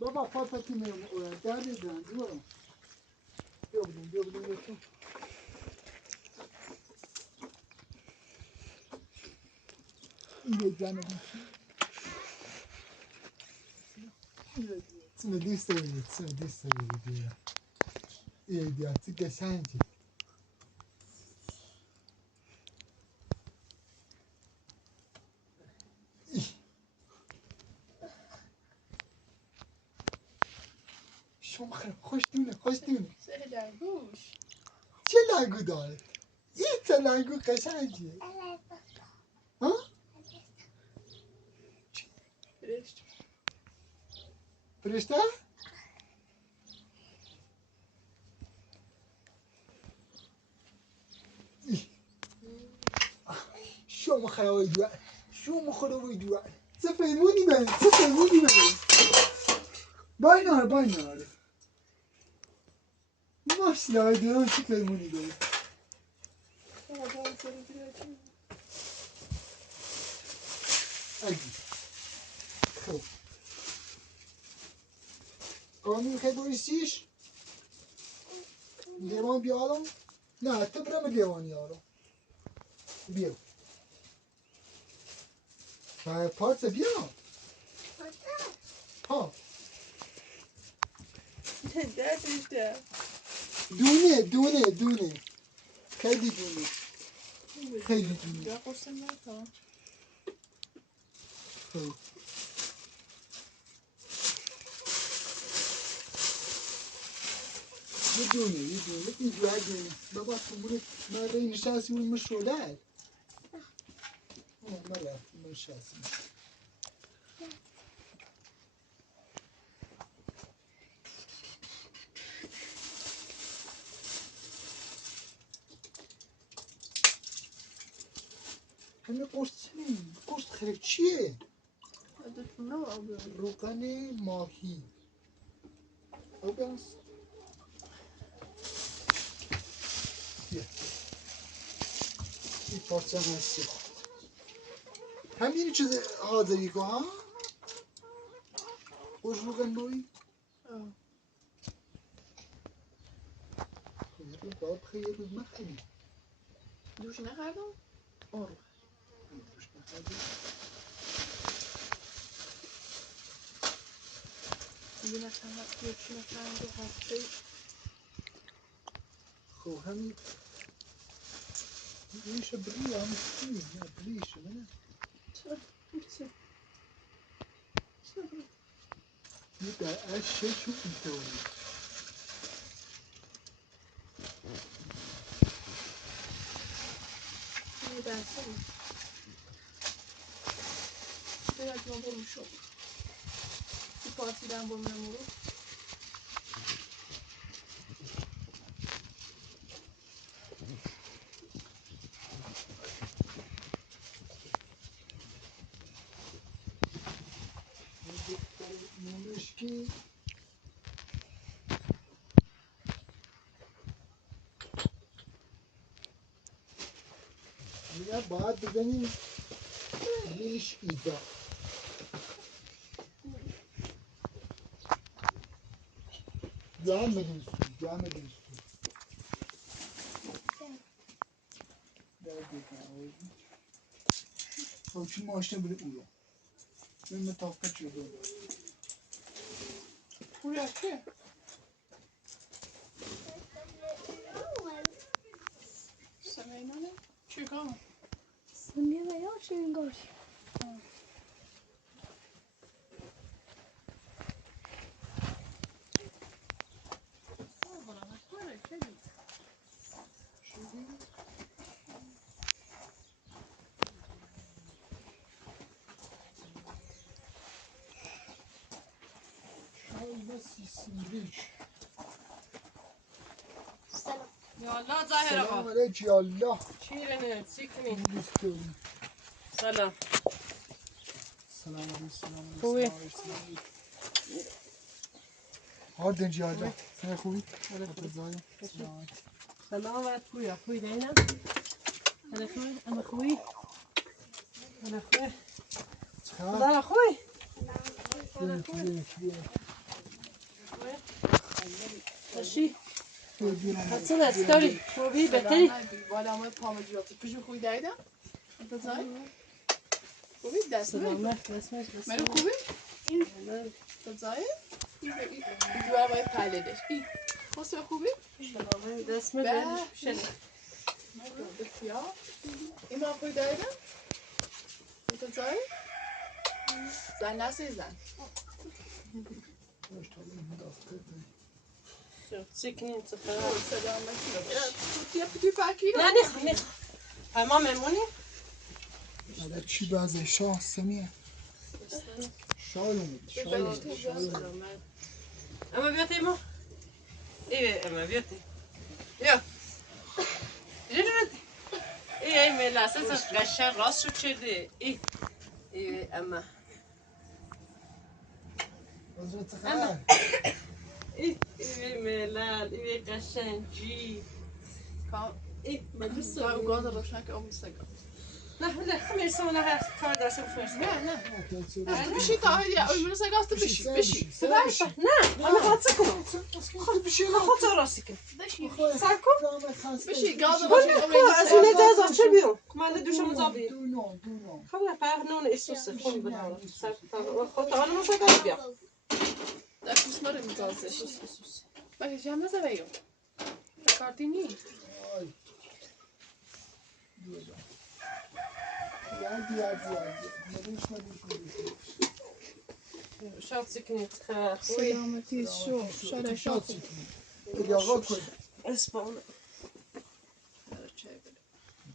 بابا پاپتی میمونه دردی دردی برم بیا بدون یه جانه تیم دیست بیا یه دیاتی قشنگی شما خیلی خوش دونه چه لنگوش چه لنگو داره؟ این چه لنگو قشنگیه ها؟ فرشته؟ شما خرابی دوار شما خرابی دوار چه فیلمونی بره بایناره ماشلا دیران چه فیلمونی بره اگه خب قانون که بایستیش لیوان بیارم نه تو برم لیوانی آرم بیا پارچه بیا ها دونه خیلی دونه خب یه دونه اینجا دونه بابا خمونه من رای نشستی اون مشوله من رفتی نشستی همه قرص خیلی چیه؟ روغن ماهی آب است این پارچه هستی همین چیز حاضری که ها؟ خوش روغن ماهی؟ یه روز باید خیلی یه روز مخیلی دوش نخردم؟ آره دوش نخیلی یه هفته خب همین میشه بری هم چی؟ نه بریشه نه چه یه در از شکل اینطوری یه درسه باید ما بریم شد این پارتی دم برم نمورو مشکی میگه باید بزنیم نیش ایزا جام بدین خب چی ماشته بده اون رو این متافقه چی رو پویا که؟ سمینانه؟ چی کام؟ سمینانه یا چی اینگاش؟ یالله ظاهر آقا سلام علیک یالله چیرنه سیکنی سلام سلام خوبی هاردن یالله سلام خوبی سلامت پویا خوبی دینم انا خوبی انا خوبی انا خوبی انا خوبی انا خوبی حسنا ستاری خوبی بهتری بالا ما پام جواب پیشو خوبی دایدم انت زای خوبی دست سلامت مرا خوبی انت زای دو باید پایلدش خواسته خوبی سلامت دست میدهش شد بسیار این ما خوبی دایدم انت زای زن نسی زن سکنین سخرا تو تو پاکی نه نیخ ما میمونی هذا چی بعضی شاه سمیه شالومید اما بیاتی ما اما بیاتی بیا ای ملاسه قشنگ راست شد چرده ای اما حضرت خیر ای ملال ای قشنگی ای مدرس او گاز روشن که اون سگا نه خمیرسه ولی هست کار درسته بفرست نه بشی تا اول من سگا است بشی بشی نه همه خواهد سکنم خواهد تا راستی کن سرکن بشی گاز بله از اون دست آچه بیون من دوشم زابی دونو خب نه پر نون ایسوسه خون بدارم خود تا آنم سگا بیا در کس مره میزازش بگه جمع نزده یو کارتی نی شاد سکنید خیلی سلامتی شو شاد شاد اسبان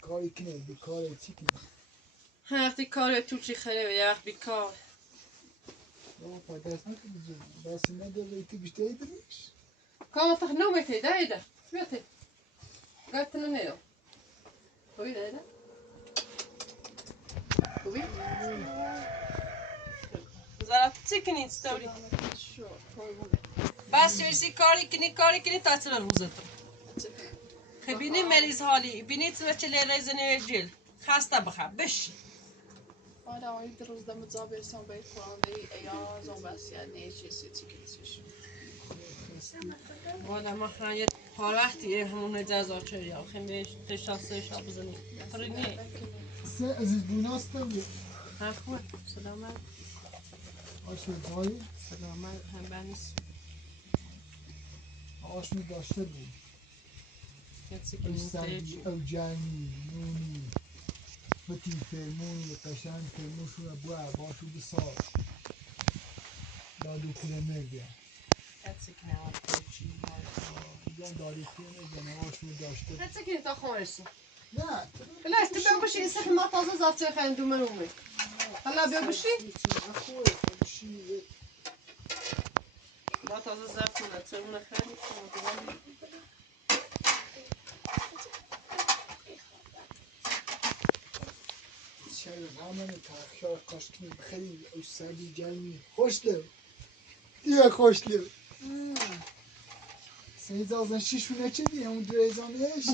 کاری کنه بیکاره چی کنه هر وقتی کار تو چی خیلی و یه وقت بیکار پاکست نکنه باسی نداره ایتی بیشتری داریش کام تخ نو میتی دایده بیاتی گایت نمیدو خوبی دایده خوبی زرا تکنید ستوری شو بس ورسی کاری کنی تا چرا روزتون خبینی مریض حالی بینی چه لیریز نویجیل خسته بخواب بشی آره آید روز دم زابر سان بیت خورنده ایا زون بسیار نیچه تیکیزش والا ما خواهید هر وقتی همون جزا چه یا خیلی تشا سشا بزنی خری نی سه عزیز بوناست بود ها خوب سلامت آش می‌داری سلامت هم بنیس آش می داشته بود کسی او که سردی نیست او جنگی نونی بطی فرمونی قشنگ فرموشون رو باشو بسار دادو پیرمرده کسی که نواد چی میگم دادو پیرمرده آش می داشته کسی که تا خورسی نه بلا است بیا باشی این سخت ما تازه زافت خندو من اومد حالا بیا باشی ما تازه زافت کنه چه اون خیلی شاید زمان تاخیر کاشکی خیلی او سردی جنگی خوشلو دیگه خوشلو سیزازن شیشونه چه دیگه اون دویزانش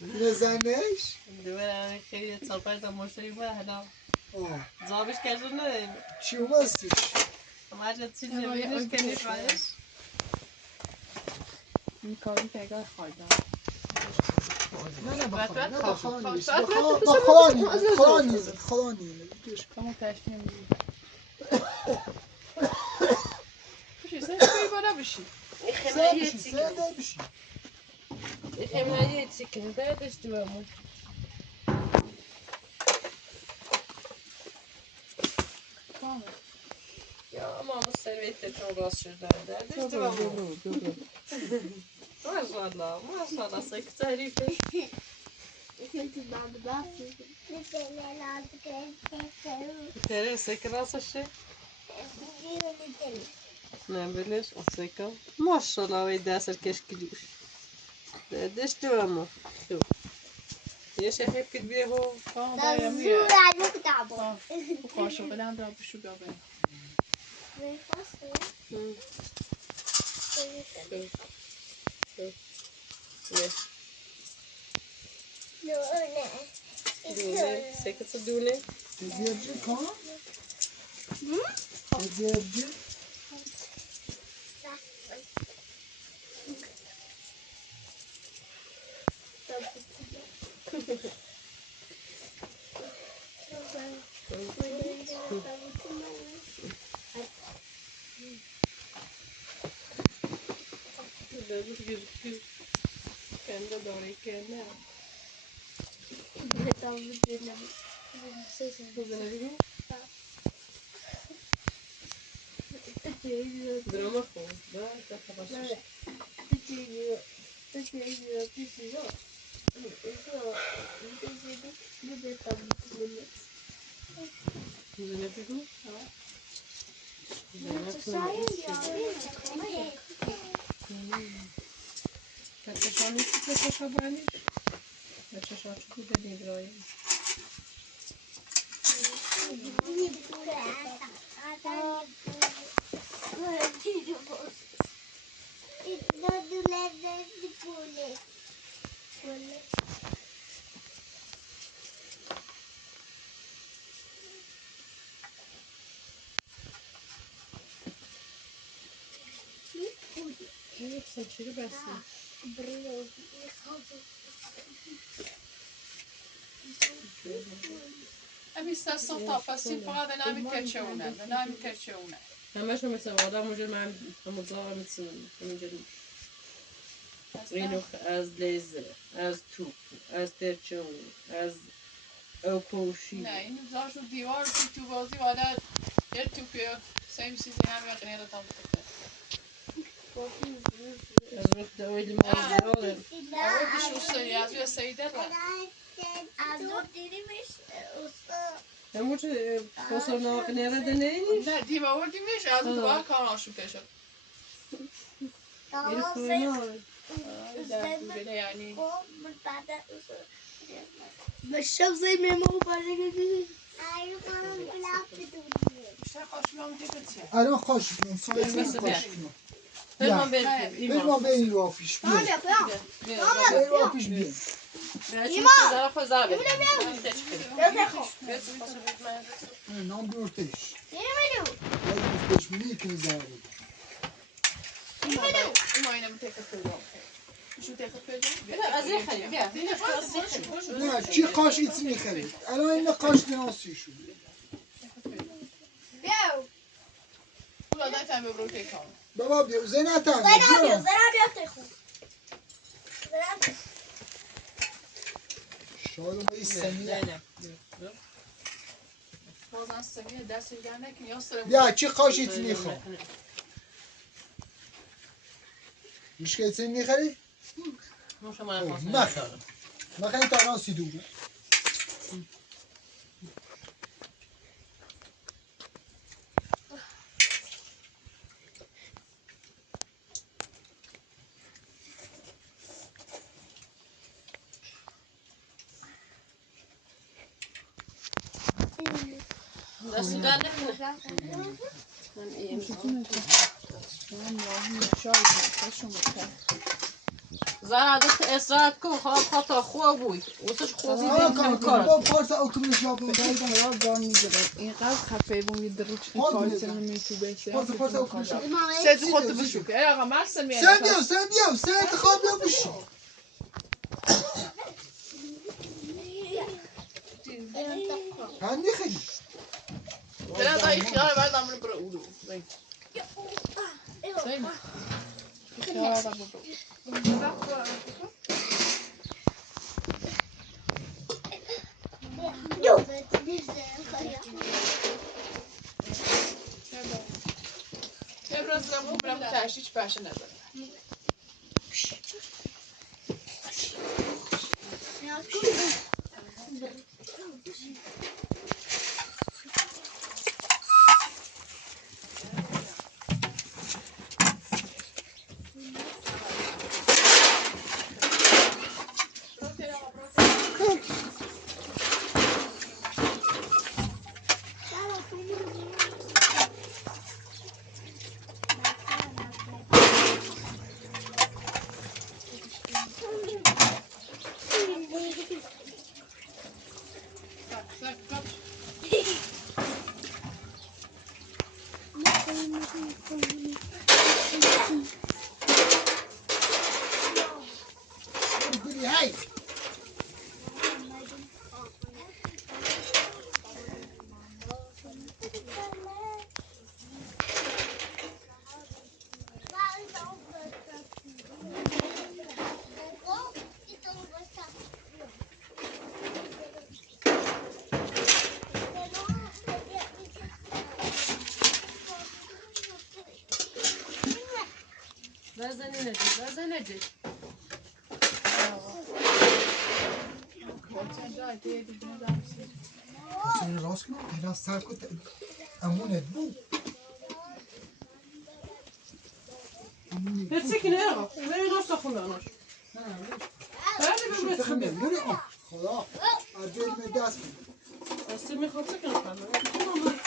دویزانش دوباره خیلی سالپای تا مشتری بود حالا زابش کجا نه چی اومستش ما چه چیزی نمی‌دونش که نیفایش این کاری که اگر خواهد نه باید خدا نیست کامو تشکیم بشی سه شوی بالا بشی خیمه یه چیکن بعدش دوامون کامه یا ما سرویت چون راست شده بعدش دوامون ماشاءالله سک تعریفه تره سک راستشه نه بلش سکا ماشاءالله وی دست کشکیش بعدش دوامون خوب یه شهر کد بیه هو کام باید میره قاشق بدم را بشو بیا بریم دونه سکت دونه تزیرجی کن تزیرجی Kendi doğru kendi. Kızına bir gün. Drama koy. Da kapatmış. Kızına bir gün. Kaçaşan hiç kaçaşa bani. Kaçaşan çok da değil burayı. Evet, saçları besle. Emin istersen tapasın فقط نمی ترچونه نمی ترچونه همش مثل آدم اونجا من همزار مثل اینجا اینو از لیزه از توپ از ترچون از اوکوشی نه این زارشو دیوار تو بازی والا یه توپی سیم چیزی هم غیر تا از وقت اویل مازیاره اول شوسته از یه سیده را همون چه فصل ناقنیره دنیش نه دیوار آوردیمش از اون دوباره کار آشوبه شد این فرنا در بوده یعنی بشم زي ما مو بالي بیشتر آشوبه دیگه چیه الان خوش کنم سایه خوش کنم ایمان بریم ایمان به این لافیش بیا به این لافیش بیا ایمان خود زار بریم نام دورتش دورتش میکنی زاره ایمان اینم تکه پیدا شو تکه پیدا از این خیلی بیا نه چی قاش ایت میخرید الان این قاش ناسی شد اولا دایتم ببرو که کام بابا بیا زینت هم شاید ما این سمیه بازن سمیه دست گر نکن یا سر بیا چی قاش ایت میخوام مشکل ایت میخرید؟ مخیر تا الان سی دوبه دستو در نکنه من این زار عادت اصرار کن خواب خطا خواب بود واسش خوزی کار کار با پارت اتومبیل جابون اینقدر خفه بونی دروچ پارت میتوبه اتومبیل سید خودت بشوک ای آقا من سمیه سن بیا سن خواب بیا بشی هم میخری برم دایی خیال بردم رو برو اولو سیم خیال بردم برو ابراز رمو برم تشریش پشه نزد بزنی نجی بزن نجی چون راست کنم اینا سر کن امونت بود هرچی که نه بری راست خونه آنش بله ببرد بری خدا عجل می دست بید دستی میخواد چه کنم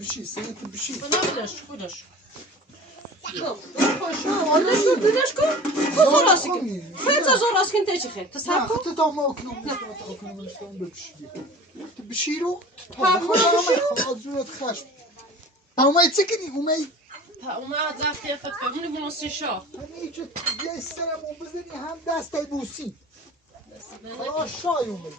بشی سنت بشی بنا بدش بدش کن خود راست کن خیلی زور راست کن تیچی خیلی تصحیح کن تا ما اکنم بشی رو خواهد زورت خشم اومد چه کنی اومد اومد زفتی خود فهمونی بناسی شاه همین که یه سرمون بزنی هم دستای بوسی شای اومد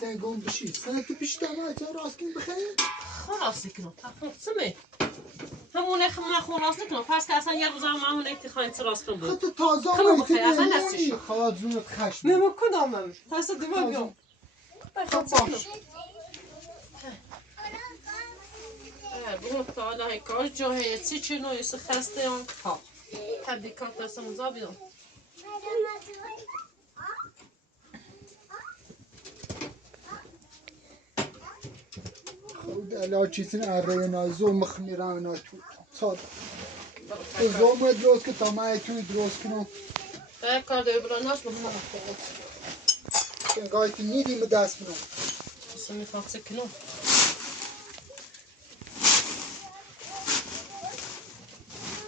سنگون بشی سنت بشی تمام راست کن بخیر خلاص کنم سمی همونه خلاص نکنم پس که اصلا یه روز هم همونه ایتی خواهیم راست کنم بود خط تازه خلاص اومدی بخیر اصلا نستیش خواهد زونت خشم ممو کدام هم تاسه دیما بیام باش بگم تا حالا های کار جاهی چی چی نویس خسته هم ها تبدیکات دستم زا بیدم خود الا چیزین اره نازو مخمیران ناتو صاد زوم دروست که تمام توی دروست کنم کار دوی براناش بخونم گاهی نیدیم دست منم اصلا میخواد سکنم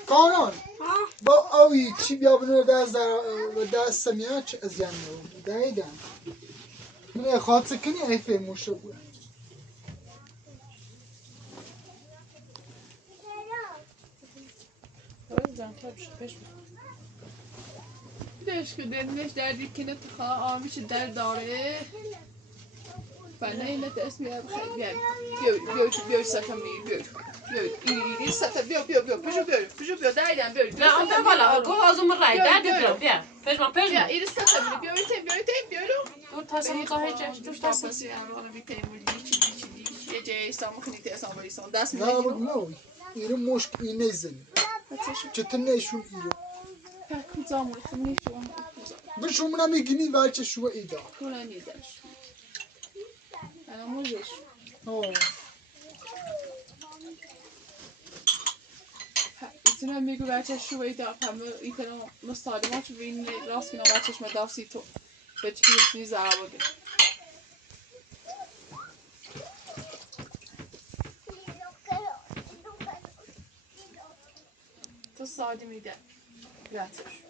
کانان با اوی چی بیا بنو دست سمیه چه از یعنی بود دایدم من خواهد سکنی ایفه موشه بود دیش که دلش دردی کنه تخواه آمیش در داره بنا اینه اسمی بیای سطح می بیای سطح بیا پشو دایدم نه اون بالا گو آزم رای در دیدم بیا پشمان بیا این سطح می بیای رو دور تاسه مزاهی جش دوش تاسه پسی امرانه بیتیم یه جای سامو خنیتی اسام بایستان دست نه میگیرم بگو ایرو مشک اینه زنی چطور نشون ایرو زامون خمینی شوام به شما نمیگینی بچه شما ایدا کنه نیدش انا موزش ایتنا میگو بچه شو ایدا هم ایتنا مستعدمات بین راست کنم بچهش مدافسی تو بچه که چیز عوضه تو ساده میده بچهش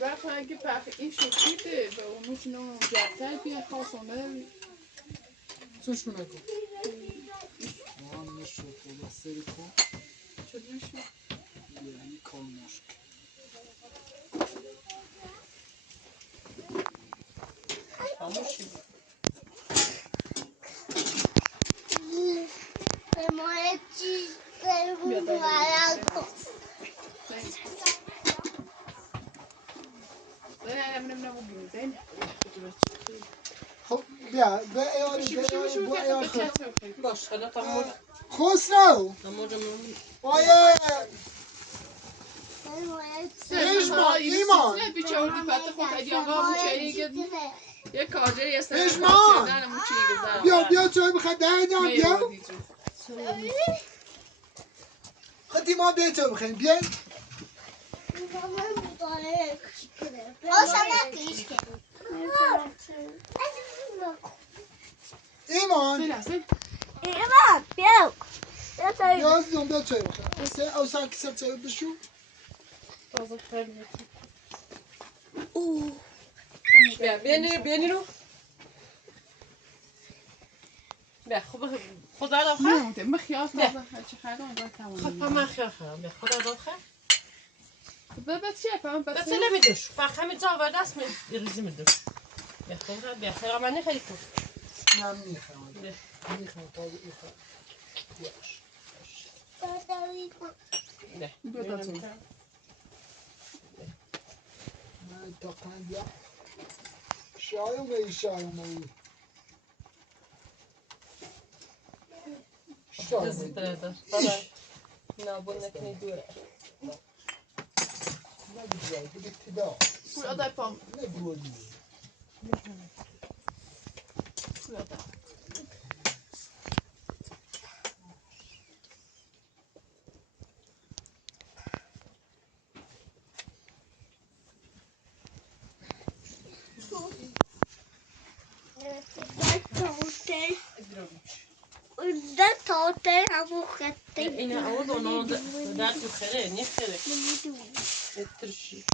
وقتی اگه این شکلیده به اونو چنون جبتر بیان خواستانه چشم نکن نشو خدا سری کن چطورشون یعنی کار مشک خب بیا به ایار باش حالا تا خسرو آیا ایمان بیچاره پت خود ادی آقا بچه یه کاجه یه سری پشمان. بیا چای بخواد دهیدم بیا خودی ما بیا چای بخواییم بیا ایمان بیا زیون بیا چای بخواییم او سر کسر چای بشو بیا رو بیا خدا را بخیر مخیاط چه خیلی خب من خیلی خیلی بیا خدا را بخیر ببت چیه فهم بس نمیدوش فقط همین جا ورده است ریزی میدوش بیا خدا بیا خیلی من نخیلی کن من میخوام تازه میخوام بیا من تا بیا شایمه شایمه نه بول نکنی دوره نگیره بگه تدا پول آدای پام نگوری پول آدای ده تاته همون خطه اینه اول اونو در تو خیره نه خیره اترشی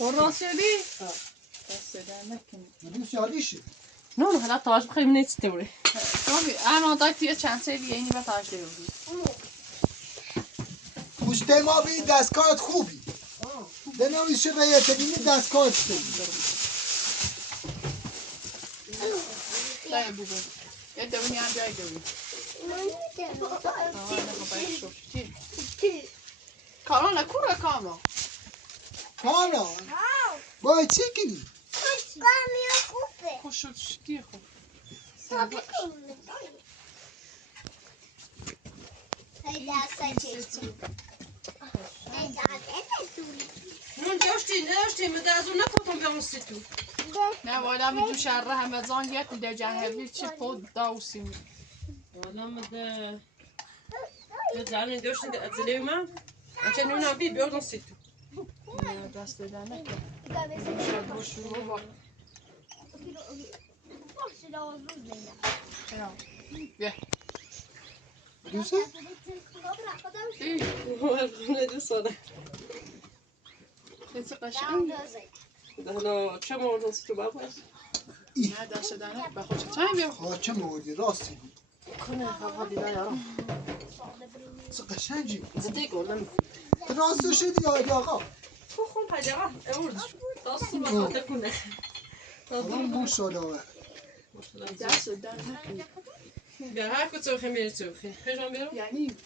راست شدی؟ راست شده نکنی نبیم سیالیشه نه حالا تاج بخیر نیست توری انا دای توی چند سالی اینی به تاج دیروزی پوسته ما بی دستگاهت خوبی دنویشه ریت بینی دستگاهت خوبی دای بوبه یه دوینی هم جای دوینی کاران نکوره کاما کانا باید چی کنی؟ خوش شد شدی خوب نون داشتی مده از اون نکن به اون سیتو نه والا می دو شهر همه زان یک ده جهوی چه پود داوسی والا مده زنی داشتی از لیوم اچه نون بی بیاد اون سیتو نه دست ده نکن شد باش رو با بیا دوسته؟ نه دوست داره چه قشنگ حالا چه مورد اون سیتو باید نه دست ده نکن بخور چه بیا خواه چه موردی راستی بود کنه خواه دیدن یارم چه قشنگی زده گردم راست شدی آقا خون پجاقا اموردش داستو بخواه کنه الان بو شده آور دست ده نکن بیا هر کچه بخیم بیاری چه بخیم خیلی بیارم یعنی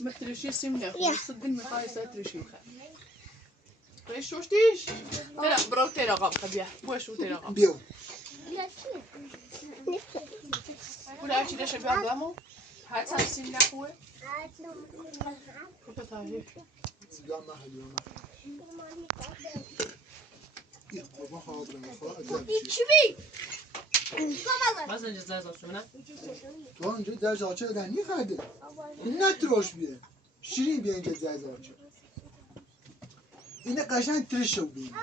مترشی سیم نخون صدق میخوای سترشی بخیر خیلی شوشتیش برو تیرا قاب بیا بوش رو تیرا قاب بیا برو هرچی دشه بیا بلمو هر سر سیم نخوه خوب تاهیش سیگار محلی این قربان خواب رو میخواه چی بی؟ باز اینجا زرزان شو نه تو اینجا در زاچه دادن میخواده این نتروش بیه شیرین بیا اینجا در زاچه اینه قشنگ ترشو بیم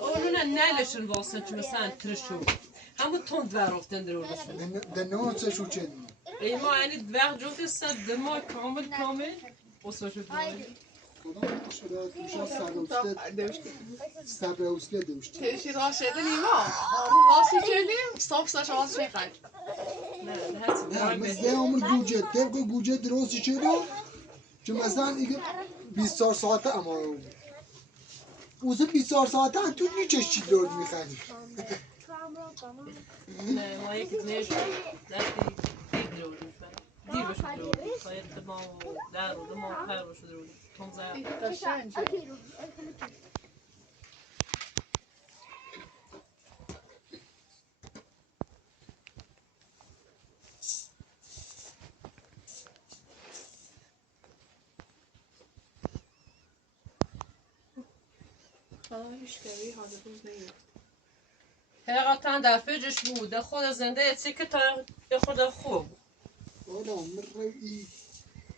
اونو نلشن واسه چون مثلا ترشو همون تند ورفتن در اون دنو چه شو چه دیم ایما یعنی دور جوت صد دما کامل واسه شو کدام شده توشا سر اوسته دوشتی تیشی راست شده نیما راستی شدیم صاف ساش راست شکر نه مثل همون گوجه طبق گوجه درست شده که مثلا ایگه 24 ساعته اما اوزه 24 ساعته هم تو میچشی دور میخنی نه ما یکی نیش دستی دیر بشه درودی باید دما در و دما پر بشه درودی تونزه قشنگ هیچ کاری حالا بود نیست حقیقتا در فجرش بود در خود زنده چی که تا خود خوب والا من روی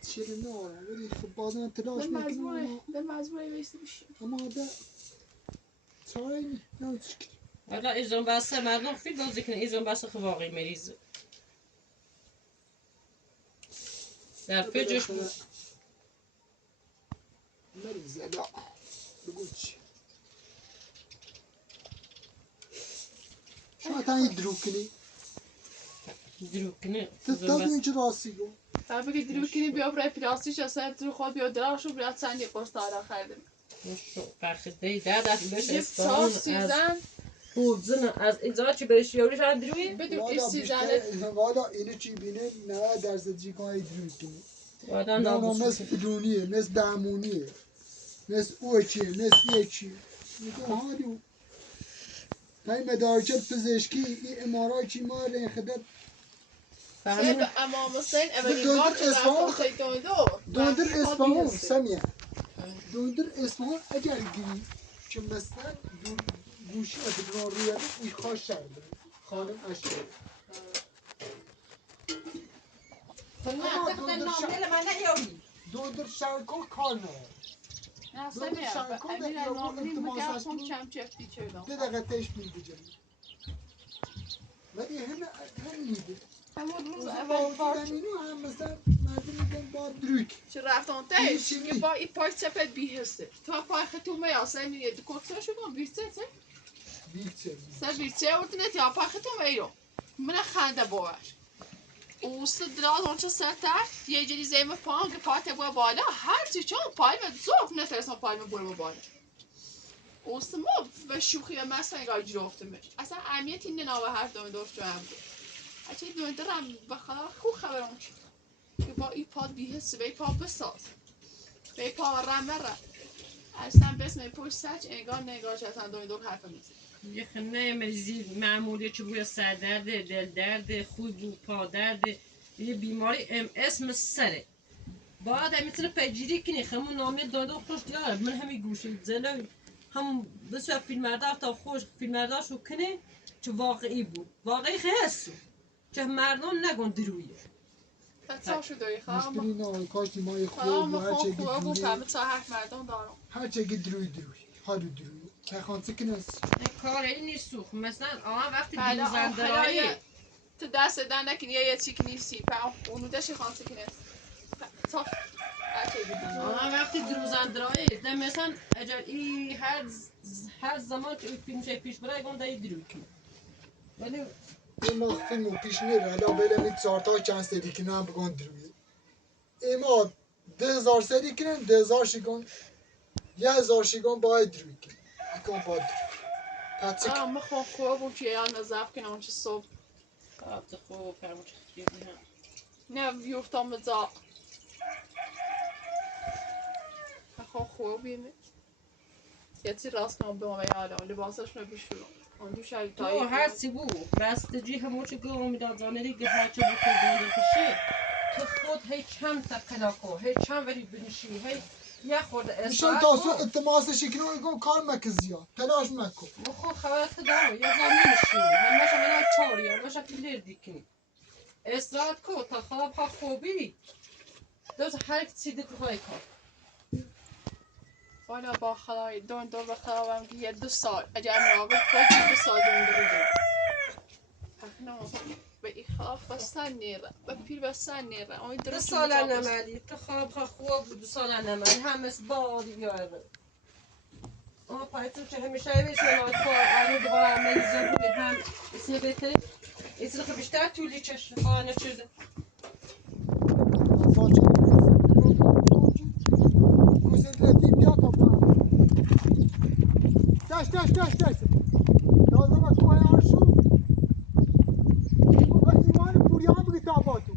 چرا نه ولی خب بازم تلاش دل مجبوره میکنم دل مجبوره ویسته بشیم اما ده چای نه چی حالا ایزون بسته مردم فیل بازی کنه ایزون بسته خب واقعی مریض در فجرش بود مریض لا بگو چی شما تا این دروغ کنی دروغ کنه تا این چه راستی گو تا بگی دیرو بکنی بیا برای پلاستیش اصلا تو خود بیا دراشو بیا سندی قرص دارا خریدم فرخده در دست بهش یه اسپان چهار از سیزن خوبزن از ایزا چی برش یوریش هم دروی بدون این سیزنه والا اینو چی بینه 90% جیکای دروغ کنی آدم نه نابود مثل فدونیه مثل بهمونیه مثل اوچیه مثل یکیه میگه هادو تای مدارچه پزشکی این امارای چی ما خدمت فهمین سه امام حسین اولین دندر بار که اصفهان رفتم دوندو دندر اصفهان سمیه دندر اصفهان اگر گیری که مثلا گوشی ادران روی این خواه شرده خانم اشتر دندر شرکو کار نه نه سمیه امیر ناملی مگه خون کم چفتی چردم ده دقیقه تش میده جمعه ولی هم میده همون روز اول اول بار اینو هم مثلا مردم میگن با دروک که رفتم تایش که با این پای سپت بیهسته تا پای خطومه یا سمی یه دکتر شدم بیرچه چه بیچه سر بیرچه اردنه تا پای خطومه ایرو من خنده باش اوست دراز اونچه سر تحت یه جدی زیم پاهم که پای تبوا بالا هرچی چون پای من زوف نترسم پای من برم بالا اوست ما به شوخی مثلا نگاه جرفتمش اصلا اهمیتی نناوه هر دوم دوست جو هم بود هرچی دوم درم بخدا خوب خبرم که با این پاد بیهسته به این پاد بساز به این پاد رمه رم اصلا بسم پشت سچ انگار نگاهش اصلا دوم دور حرف میزه یه خنه مریضی معمولی چه بوی سردرد دل درد خوب بود پا درد یه بیماری ام اس مثل سره باید هم میتونه پیگیری کنی همون نامی داده خوش دیاره من همین گوشه زلوی همون بسیار فیلمردار تا خوش فیلمردارشو کنه چه واقعی بود واقعی خیست چه مردم نگون درویه تا شده خواهم مشکلی نه کاش دیمای خوب خواهم و هرچه خوب خوب گدروی فهمه تا حرف مردم دارم هرچه گدروی هادو دروی که خانسه کنست این کار این نیست سوخ مثلا آن وقتی بعد دوزندرایی تو دست دن نکنی یه چیک نیستی پا اونو داشتی خانسه کنست تا آن وقتی دوزندرایی ده مثلا اگر این هر زمان که این فیلم شای پیش برای گون دایی دروی کنه ولی این ما فیلمو پیش میره حالا بلمید 4 تا چند سری کنه هم بگن دروی اما 10,000 سری کنن 10,000 شگون 1,000 شگون باید دروی کنن اکان باید دروی اما خوب بود که یا نظف کنم اونچه صبح آبت خوب فرموش خیلی هم نه بیفتم به زا خوب بینه یه چی راست کنم به ما یادم لباسش رو بشورم اون دو شاید تو تایی هر چی بود بستجی همون چه گوه میداد زانه دیگه هر چه بخور بینده کشه تو خود هی چند تا کلاکو هی چند وری بنشی هی یه خورده میشن اصلاح تاسو کن التماس شکنو ایگون کار مکه زیاد تلاش مکن بخور خبرت دارو یه زن نمیشی همش من چاری همش پیلر دیکنی استراحت کن تا خواب ها خوبی دوز هر چی دیگه های کن والا با خدای دون به خداوم که یه 2 سال اگر مراقب خود 2 سال دون دو نه به این خواب بستن نیره به پیر بستن نیره اون 2 درست سال نمدی تو خواب ها خوب بود 2 سال نمدی همه بادی بیاره اما پایتون که همیشه همیشه نماز کار آنی دوباره همه ایزا بوده هم اسمه بهتره ایزا خب بیشتر طولی چشم خانه شده داشت لازم از کوه آرشو و ایمان پوریان بگی تاباتو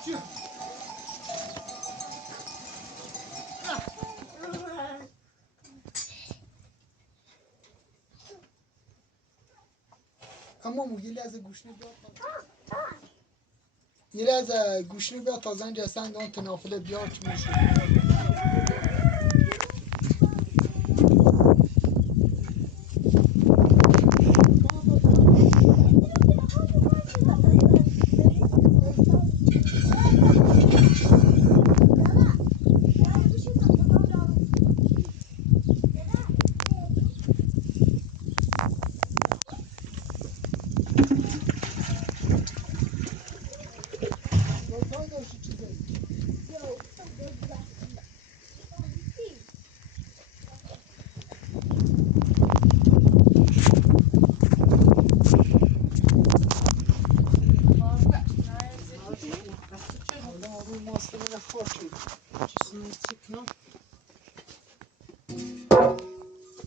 اما یه لحظه گوشنی بیاد یه لحظه گوشنی بیاد تا زنج اصلا اون تنافله بیاد چی میشه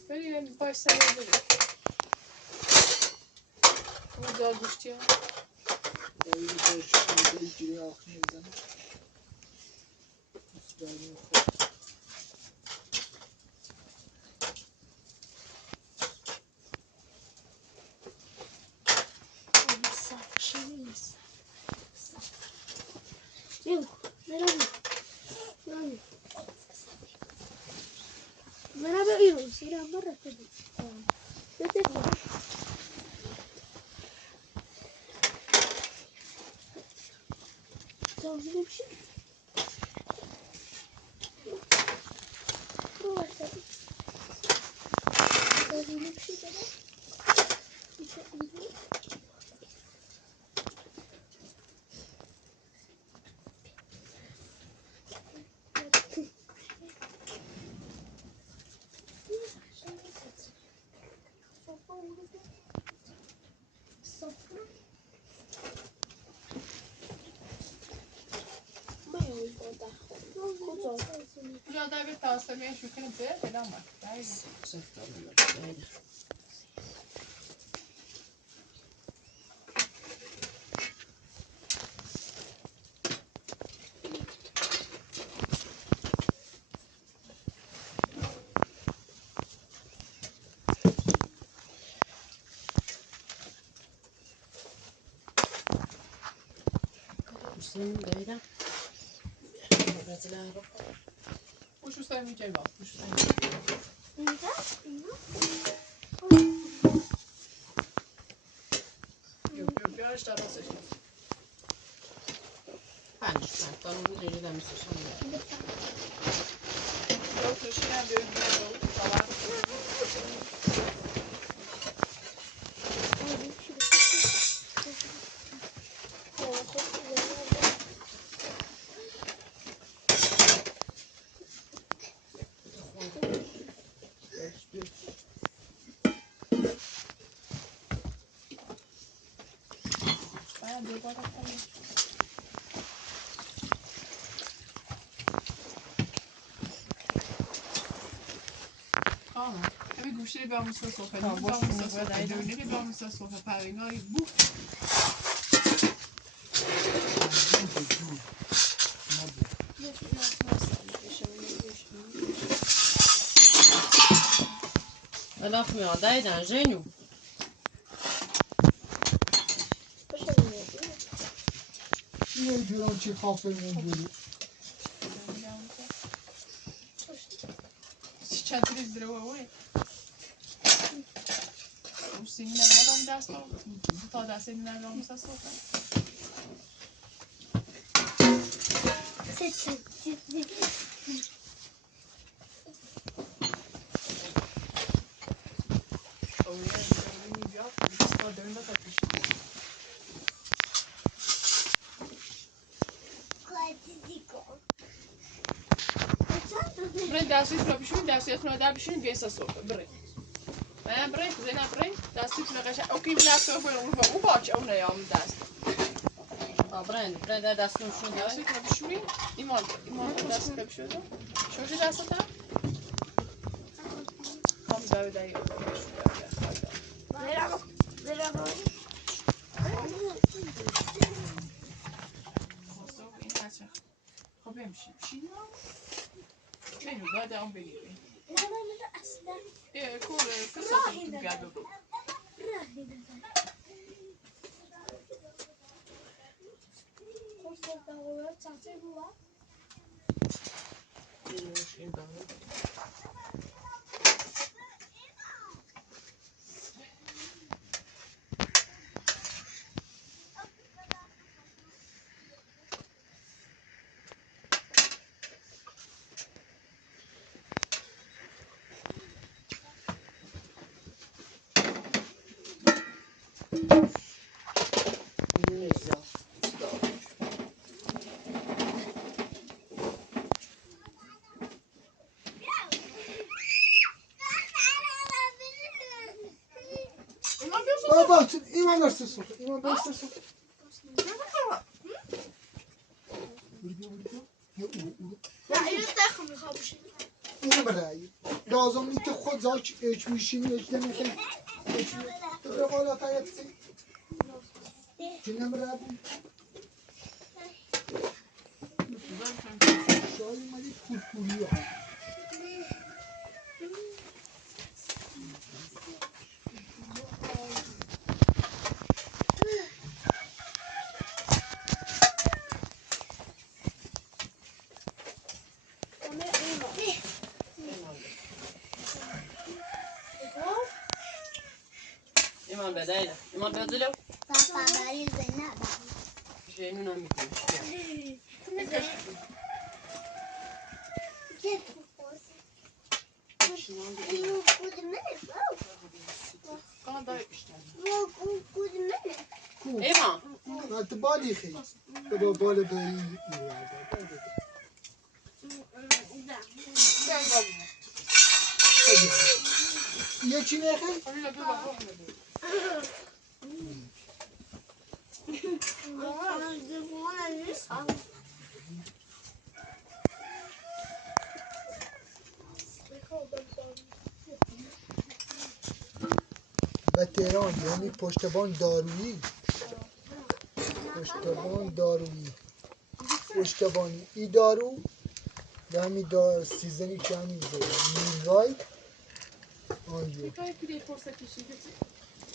بریم باش سر بریم اون دار گوشتی ها Ja, där vi tar oss med 20 minuter till Danmark. وش صار من جايبه؟ وش صار؟ Jag står där så. 5 تا رو دیگه دمیسشم Jag försöker bygga då. Vi gustar i början så för nu var det så där då när det var så för paringar i bok. الاخ میاده ایدن جنو یه جوران چی خافه میگیری Kände du drog away? Och signa dem där står. Ta där signa dem så står det. Och jag ska döma faktiskt. برين داسي فلا بشون داسي فلا دا بشون جيسا صوب برين أنا برين زينا برين داسي فلا غشة أوكي بلا صوب ولا وباش أو نيام داس برين ده دست نشون داسي فلا بشون إيمان داسي فلا بشون شو شو داسة تا هم داو داي بچه خب بمشیم چی اینو باید هم بگیریم کوره فرصت تو گرد رو بابا ایمان درست سوخت ایمان درست سوخت اینو برای لازم نیست که خود زاش اچ میشینی اچ نمیخوای اچ تو بالا تایید سی چنم برای شاید مالی پولپولی ها ایمان بدایلا ایمان بدایلا بابا بری زنه جنون نمیکنه ایمان تو بالی خیلی تو بال بری یه چی نخیل؟ و تهران یعنی پشتبان دارویی پشتبانی ای دارو و همین دار سیزنی که همین میلوای آنجا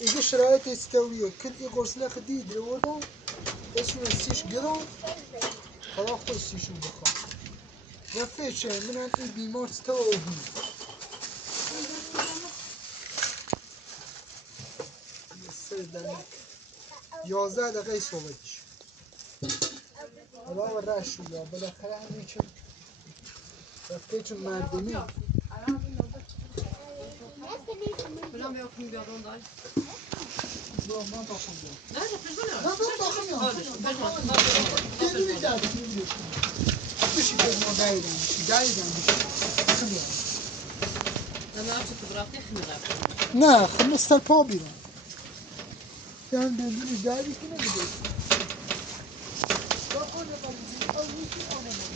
ایگه شرایط استوریه کل ای قرصله خدی دروردم بسون سیش گرم خدا خود سیشو بخواه و فیشه منم این بیمار ستو بی 11 دقیقه صحبتش حالا رش شد بالاخره همین چون رفته چون مردمی بلام بیا کنی بیارون دای من باخم نه نه پژمان نه باخم یا پژمان بشی پژمان دایدم نه خمستر پا بیرون yani benzin güzel bir şey ne gidiyor? Bak o ne var? Al bu o ne var?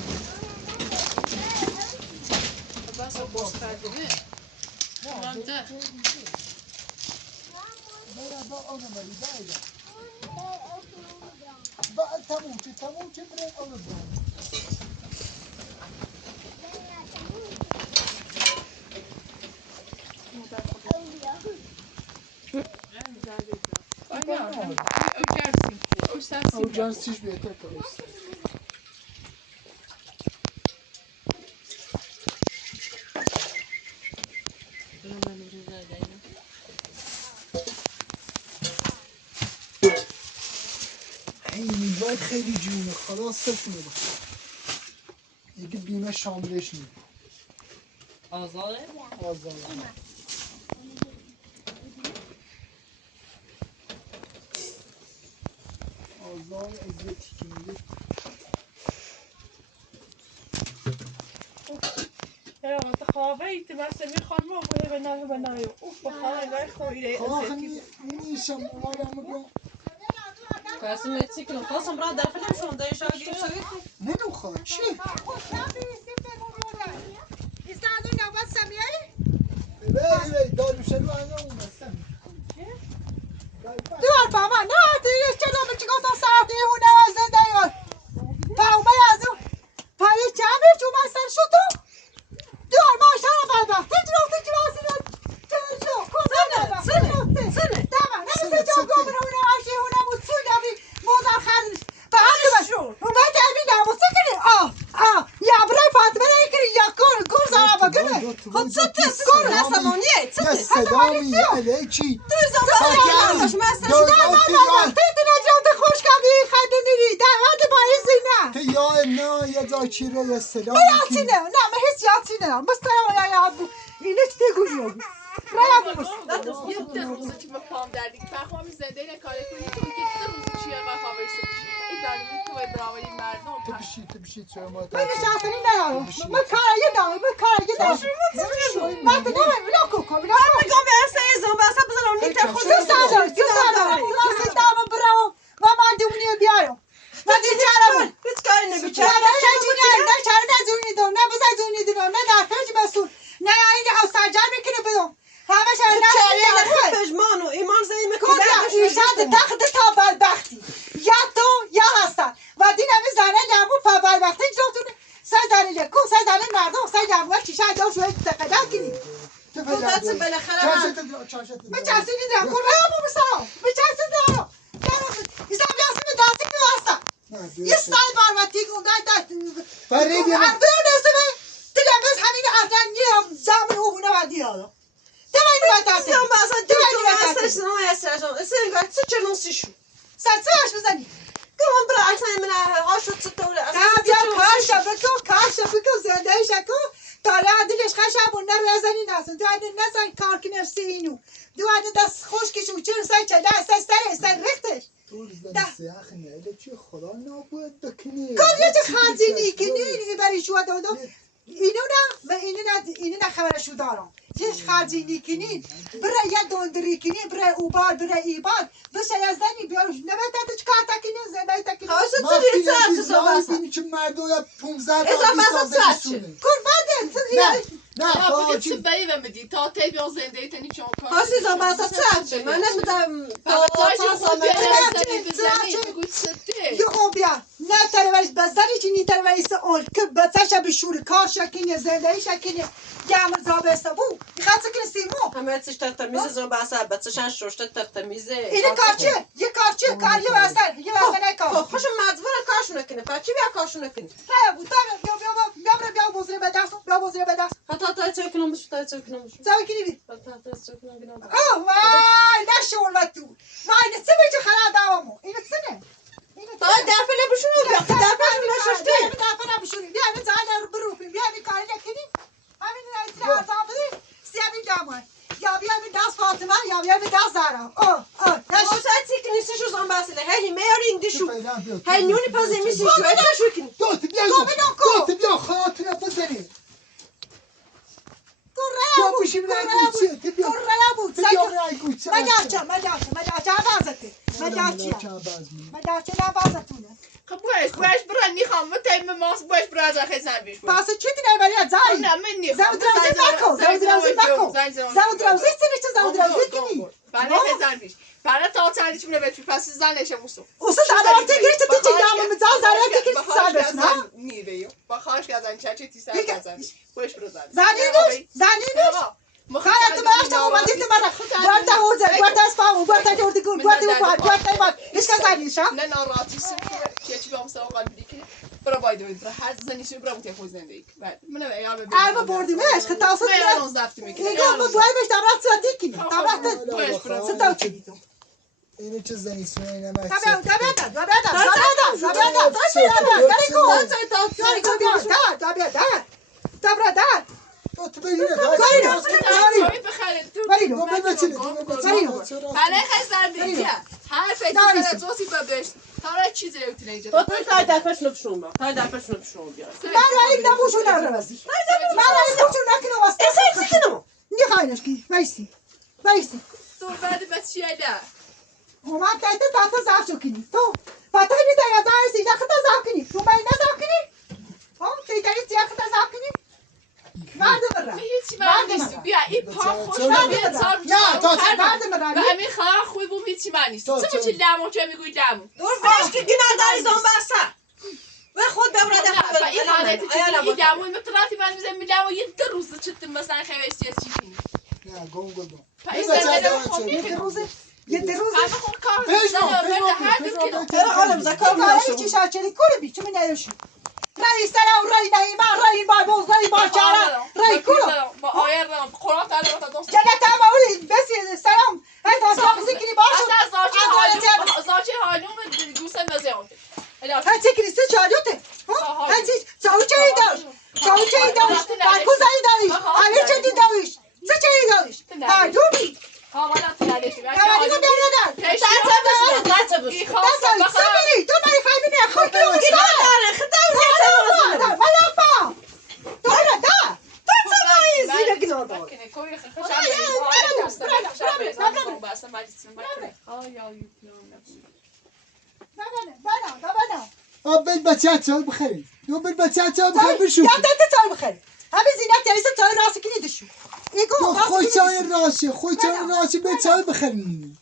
Ben sana boş verdim mi? Tamam da. Bana o ne var? İdare. Bak tamam buraya alır ben. Can siz bir yeter tabii. میوای خیلی جونه خلاص سفونه بخور دیگه بیمه شاملش میده آزاده؟ آزاده آزاد ازیتی که میده Ja, want de gaan weten, maar ze nu gaan we even naar beneden. Of we gaan weg gewoon iedereen. خلاص نیشم آدم بگم قاسم نتسكن قاسم برا در فيلم شو ده شاگیر شوی نمیخواد چی؟ استعدوا نوبات سمیایی؟ بله دارو شلو انجام اومد دور بابا نه دیگه چرا به چیکار تا ساعتی هونه وزن دیار تا اومه از خود ست سکور عصبانیه یه صدا میاد چی خوش کردی خیلی نیری در حد باید زینه تو یا نه یه جا چیره یه صدا یاتی نه من هیچ یاتی نه بس ترم یاد بود اینه چی تگویی یه ده روزه که به پام دردی بخوام زنده اینه کاره کنی تو که ده روزه چیه و خوابش بشی این برنامه تو باید برای مردم تو بشید چرا ما من نشستنی نیارم من کاری دارم من کاری دارم من نمیم بلا کوکو بلا میگم به اصلا ایزان بسا بزنم نیت خود تو سادار راستی دامم برام و من دومنی بیارم من دیگرم هیچ کاری نمی‌کنم نه چرا نزونی دو نه بزن زونی دو نه در پیش مسئول نه این ها سرجر میکنه بدم همه شهر نه پژمان و ایمان زنی میکنه کجا ایشان تخت تا بدبختی یا تو یا حسن و دین همه زنه نمو پا بدبختی جاتونه سه زنه یکو سه زنه مردم سه جمعه چیشه دو شوید تقدر کنی تو دست بالاخره من چرسی دیدم کن راه بسام من چرسی دیدم ایشان بیاسم دستی بیوستم یه سال بارمتی گونده دست برای بیانم عربه و نسمه دیگه بس همین اردن نیم زمین اوهونه و دیالو Sen bazen diyorsun istersen ama istersen sen gayet sıçırın sıçı. سرساش بزنی Tamam bırak sen bana aşağı çıktı. کارش بکن زنده شکو تاله عدیلش خشم نه رزنی نسون دو عدی نزن کار کنه سینو دو عدی دست خوش کشو چون سای چه دست سر رختش تو زن سیاه خنیده چی خدا نبود بکنی کار یه چه خرزینی کنی اینی برای شو دادم اینو نه و اینو نه خبرشو دارم چش خرزینی کنی برای یه دوندری کنی برای اوبار برای ایبار بشه از زنی بیاروش نباید چه کار تکنی زنده تکنی Kaçın tüdürü çarptı sobası. بینی که مرد یا 15 Ezan basa saçı. قربانه نه چه بایی و مدی تا تی بیان زنده ای تنی چون کار Kaçın sobası çarptı. Ben ne bileyim. فقط Tamam خود sonra. بزنی بگوی سته یه او بیا نه تروریش بزنی چی نی تروریست اون که بچه‌ش به شور کار شکنی زنده شکنی گام زابسته بو میخواد سکن سیمو Hemen sıçtı temizi zombası. Batışan şoştu temizi. اینه کارچه یه کارچه کاری واسه یه واسه کار Hoşum mecburen karşına kine. Paçı bir karşına kine. تا بو تا بیا بوزره به دست بیا بوزره به دست Hatta çökülmüş, çökülmüş. زاوی کنی بی Hatta çökülmüş. آه وای نشون تو وای نه سه بیچه خلا دامو اینه سنه Daha defile bir şunu yok. Defile bir şoştu. دافنا بشوری بیا به زاده رو بروفیم بیا به کاری نکنی همین نه ارزان بده سیابی جامعه یا بیا به دست فاطمه یا بیا به دست زهرا O sen çekilirsin şu zombasıyla. Hey meğer indi şu. Hey nuni pazemisin şu. Hey şu kin. دوت بیا دوت بیا خاطر بزنی تو بشی بیا گوچه تو بیا بود تو بیا رای گوچه مدارچه بازته مدارچه نبازتونه خب باش برای نیخوام و تیم ماست باش برای از خیلی زن بیش پس چی دیگه ولی زای نه من نیخوام زود روزی سنش زود روزی کنی برای خیلی زن بیش برای تا چندیش میره بچی پس زنشه موسو اوسه زنارتی گرفت تو چی دامو میزال زنارتی گرفت سادش نه نیره با خواهش که ازن چه چی سر ازن باش برو زنینش خواهد تو برشت اومدی تو برا بارتا حوزه بارتا اسفامو بارتا جوردگون بارتا ایمان ایشکا زنیش ها نه ناراحتی چی بیام سر آقا بیدی که برا باید برا هر زنیشو برا متیه خوز زندگی من ایام الان بردیمش که تاسو من الان زفتی میکنم نگاه با باید بهش دامرات ساتی کنی دامرات ستا کنی تو اینه چه زنی سونه نمک تو ببینه برای خزر دیگه هر فکر سر زوسی ببش تا چیزی رو تو اینجا تو تا دفعش نپشون با تا دفعش نپشون بیا برای نموشو نرمزی برای نموشو نکنم واسه اساس کنم نخواهیش کی وایسی تو بعد بس چی ایده اومد که تا زاف کنی تو پاتای نیست یا زایسی تا زاف کنی تو باید نزاف کنی کی کاری زیاد تا زاف کنی هیچی من نیست بیا این پا خوش و همین خواهر خوی بوم هیچی من نیست چه چی لمو چه میگوی لمو دور فش که گناه داری زنباسا و خود ببرد و این حالت این لمو این مطرافی من میزم لمو یه دو روز چطور مثلا خیلی چی کنی نه گم این زنده روزه یه روز همه خون کار هر دو که چرا حالم زکار نمیشه چی شاچری کوری بی چه من نیوشی رئیس سلام رای نهیمه رای بای بوز رای بای چاره رای کلو با آیر قرآن تعالی و دوست جنت هم اولی بسی سلام هی داشتی کنی باشه اصلا زاچه هانوم دوست نزیاد هی چه کنی سه چاریوته هی چه چاوی چایی داشت چاوی چایی داشت بارکو زایی داشت همه چه دی داشت سه چایی داشت هر دومی حوالا تلالشی کمالی رو داره دار سه منی تو منی خیلی خود رو بگی داره خدا ولی با داره دار بل بچه چای بخرید دو بل بچه چای بخرید بشو چای بخیر همه زینت یعنی چای راست کنی دشو دو خوی چای راشی خوی چای راشی به چای بخرید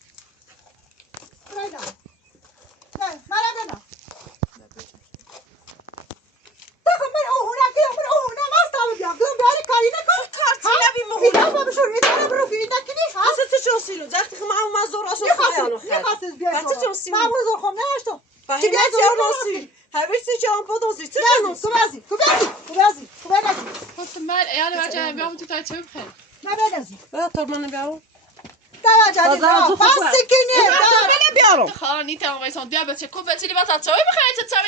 من ایال بچه بیام تو تای چای بخیر خواهر نیتم وایسان دیا بچه کو بچه لی بات چای بخیر چه چای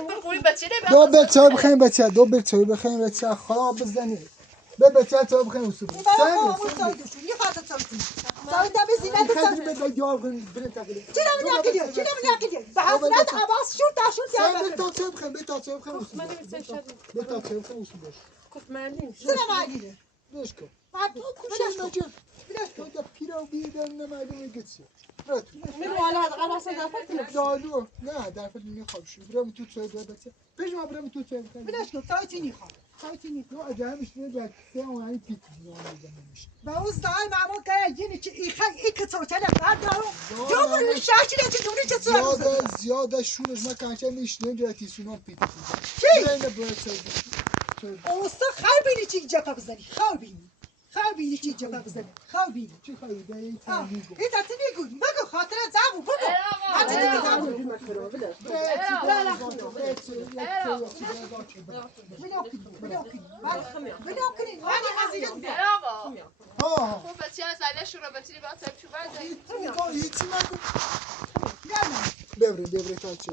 بخوری بچه لی دو بل چای بخرید بچه دو بل چای بخرید بچه خواب بزنید به بچه چای بخرید اصول نه در فکر نمیخوام شو برم تو چای بچه پیش ما برم تو چای بخرید تو اجازه میشه سه اون پیت میشه زیاده شورش ما کنچه میشنه جاتی سونا پیت برای باید چای چی خواهی به این تنگی خوب بچه از علیشون رو بچه لی بات چای بخیر هیچی نکن ببرین تا چه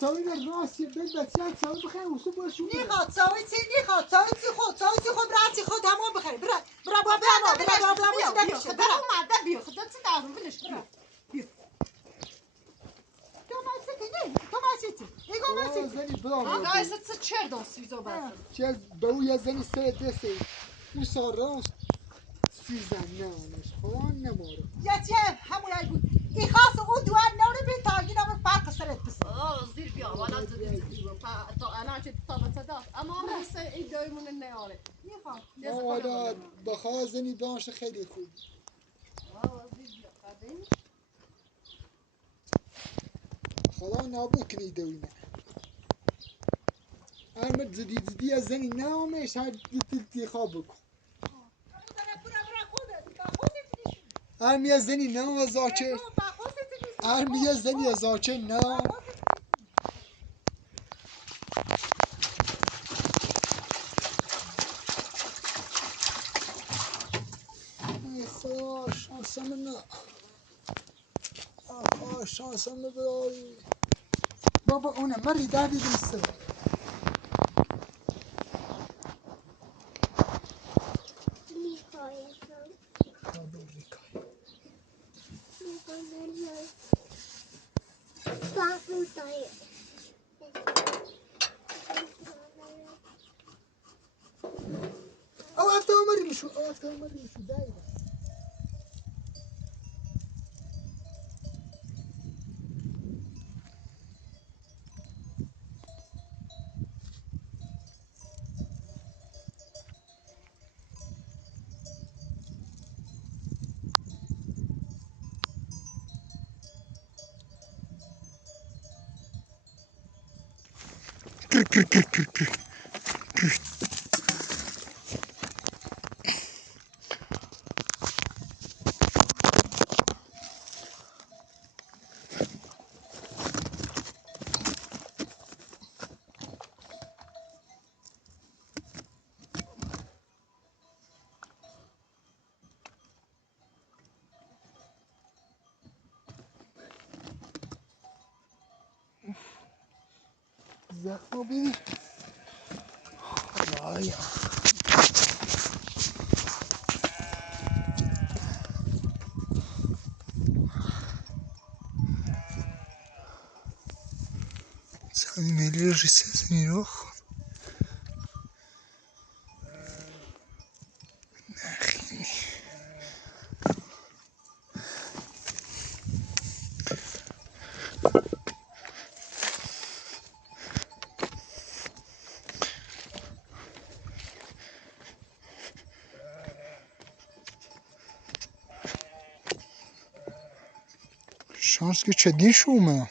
سوین راستی بل بچه سوین بخیر اصول باید شو زنی برام چه به او یه زنی سه دسته او سارا سیزن نه آنش خوان نماره زیر بیا والا تا الان چه تا بصدا اما مثل این دایمون نیاره حالا بخواه زنی دانش خیلی خوب خدا نابود کنی دوینه احمد زدی از زنی نامش هر دی خواب بکن از زنی نام از آچه از زنی از آچه نام خدا شانسم نه شانسم برای بابا اونه مری دردی دسته او هفته اومدی میشو دایده کر کر کر کر کر. زخم ببین خدایا زنی ملی ریسه زنی رو نخیلی شانس که چه شو اومدم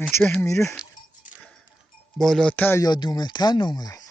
این چه میره بالاتر یا دومتر نومدم